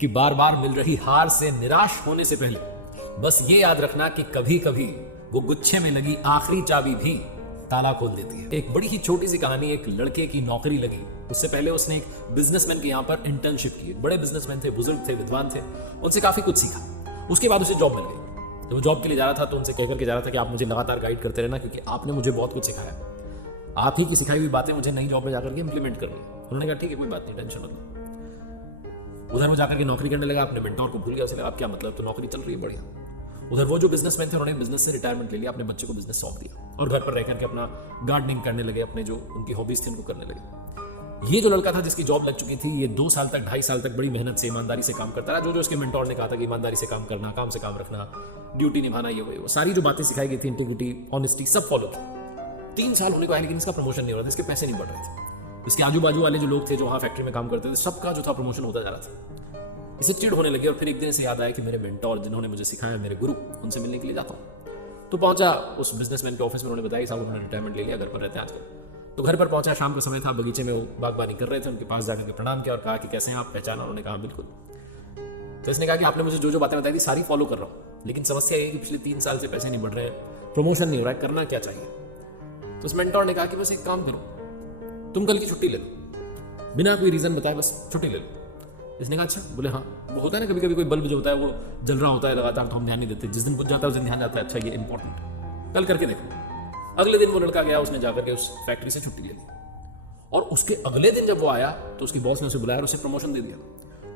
क्योंकि बार बार मिल रही हार से निराश होने से पहले बस ये याद रखना कि कभी कभी वो गुच्छे में लगी आखिरी चाबी भी ताला खोल देती है। एक बड़ी ही छोटी सी कहानी, एक लड़के की नौकरी लगी, उससे पहले उसने एक बिजनेसमैन के यहाँ पर इंटर्नशिप की। बड़े बिजनेसमैन थे, बुजुर्ग थे, विद्वान थे, उनसे काफी कुछ सीखा। उसके बाद उसे जॉब मिल गई। जब वो जॉब के लिए जा रहा था तो उनसे कहकर के जा रहा था कि आप मुझे लगातार गाइड करते रहना, क्योंकि आपने मुझे बहुत कुछ सिखाया, आप ही की सिखाई हुई बातें मुझे नई जॉब में जाकर के इंप्लीमेंट करनी। उन्होंने कहा ठीक है, कोई बात नहीं, टेंशन मत लो। उधर वो जाकर के नौकरी करने लगा, अपने मेंटोर को भूल गया। उसे लगा अब क्या मतलब, तो नौकरी चल रही है बढ़िया। उधर वो जो बिजनेसमैन थे उन्होंने बिजनेस से रिटायरमेंट ले लिया, अपने बच्चे को बिजनेस सौंप दिया और घर पर रहकर के अपना गार्डनिंग करने लगे, अपने जो उनकी हॉबीज थी उनको करने लगे। ये जो लड़का था जिसकी जॉब लग चुकी थी, ये 2 साल तक 2.5 साल तक बड़ी मेहनत से ईमानदारी से काम करता रहा। जो उसके मेंटोर ने कहा था कि ईमानदारी से काम करना, काम से काम रखना, ड्यूटी निभाना, ये वो सारी जो बातें सिखाई गई थी, इंटीग्रिटी, ऑनेस्टी, सब फॉलो की। 3 साल होने को आए लेकिन इसका प्रमोशन नहीं हो रहा था, इसके पैसे नहीं बढ़ रहे थे। इसके आजू बाजू वाले जो लोग थे जो वहाँ फैक्ट्री में काम करते थे, सबका जो था प्रमोशन होता जा रहा था। इसे चिढ़ होने लगी और फिर एक दिन से याद आया कि मेरे मेंटोर जिन्होंने मुझे सिखाया, मेरे गुरु, उनसे मिलने के लिए जाता हूँ। तो पहुंचा उस बिजनेसमैन के ऑफिस में। उन्होंने बताया साहब उन्होंने रिटायरमेंट ले लिया, घर पर रहते हैं आजकल। तो घर पर पहुंचा, शाम का समय था, बगीचे में वो बागबानी कर रहे थे। उनके पास जाकर के प्रणाम किया और कहा कि कैसे हैं आप, पहचाना? उन्होंने कहा बिल्कुल। तो इसने कहा कि आपने मुझे जो जो बातें बताई थी सारी फॉलो कर रहा हूँ, लेकिन समस्या ये है कि पिछले 3 साल से पैसे नहीं बढ़ रहे हैं, प्रमोशन नहीं हो रहा है, करना क्या चाहिए? तो उस मेंटोर ने कहा कि बस एक काम करो, तुम कल की छुट्टी ले लो, बिना कोई रीजन बताए बस छुट्टी ले लो। इसने कहा अच्छा। बोले हाँ, वो होता है ना कभी कभी कोई बल्ब जो होता है वो जल रहा होता है लगातार, तो हम ध्यान नहीं देते, जिस दिन बुझ जाता है उस दिन ध्यान जाता है, अच्छा ये इंपॉर्टेंट, कल करके देखो। अगले दिन वो लड़का गया, उसने जाकर के उस फैक्ट्री से छुट्टी ले ली और उसके अगले दिन जब वो आया तो उसके बॉस ने उसे बुलाया और उसे प्रमोशन दे दिया,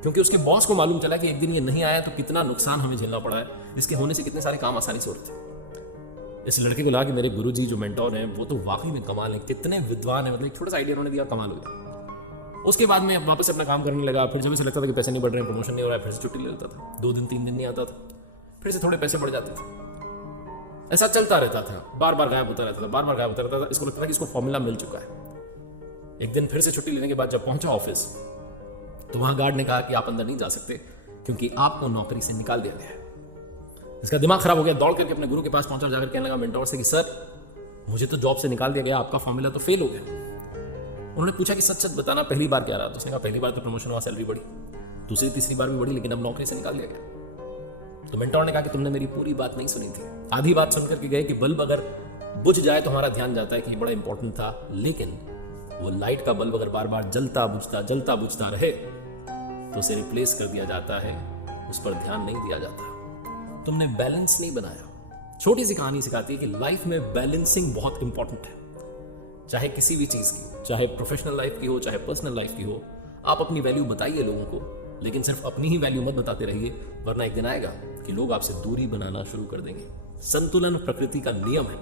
क्योंकि उसके बॉस को मालूम चला कि एक दिन ये नहीं आया तो कितना नुकसान हमें झेलना पड़ा है, इसके होने से कितने सारे काम आसानी से होते थे। इस लड़के को लगा कि मेरे गुरुजी जो मेंटोर हैं वो तो वाकई में कमाल है, कितने विद्वान है, मतलब एक छोटा सा आइडिया उन्होंने दिया, कमाल हो गया। उसके बाद में वापस अपना काम करने लगा। फिर जब इसे लगता था कि पैसे नहीं बढ़ रहे हैं, प्रमोशन नहीं हो रहा है, फिर से छुट्टी ले लेता था। 2 दिन 3 दिन नहीं आता था, फिर से थोड़े पैसे बढ़ जाते थे। ऐसा चलता रहता था, बार बार गायब होता रहता था, बार बार गायब होता रहता था। इसको लगता था कि इसको फॉर्मूला मिल चुका है। एक दिन फिर से छुट्टी लेने के बाद जब पहुंचा ऑफिस तो वहां गार्ड ने कहा कि आप अंदर नहीं जा सकते क्योंकि आपको नौकरी से निकाल दिया गया है। इसका दिमाग खराब हो गया, दौड़ करके अपने गुरु के पास पहुंचा, जाकर कहने लगा मेंटोर से कि सर मुझे तो जॉब से निकाल दिया गया, आपका फॉर्मूला तो फेल हो गया। उन्होंने पूछा कि सच सच बताना पहली बार क्या रहा? तो उसने कहा पहली बार तो प्रमोशन हुआ, सैलरी बढ़ी, दूसरी तीसरी बार भी बढ़ी, लेकिन अब नौकरी से निकाल दिया गया। तो मेंटोर ने कहा कि तुमने मेरी पूरी बात नहीं सुनी थी। आधी बात सुनकर के गए कि बल्ब अगर बुझ जाए तो हमारा ध्यान जाता है कि ये बड़ा इंपॉर्टेंट था, लेकिन वो लाइट का बल्ब अगर बार बार जलता बुझता रहे तो उसे रिप्लेस कर दिया जाता है, उस पर ध्यान नहीं दिया जाता। तुमने बैलेंस नहीं बनाया। छोटी सी कहानी सिखाती है कि लाइफ में बैलेंसिंग बहुत इंपॉर्टेंट है, चाहे किसी भी चीज की, चाहे प्रोफेशनल लाइफ की हो, चाहे पर्सनल लाइफ की हो। आप अपनी वैल्यू बताइए लोगों को, लेकिन सिर्फ अपनी ही वैल्यू मत बताते रहिए, वरना एक दिन आएगा कि लोग आपसे दूरी बनाना शुरू कर देंगे। संतुलन प्रकृति का नियम है।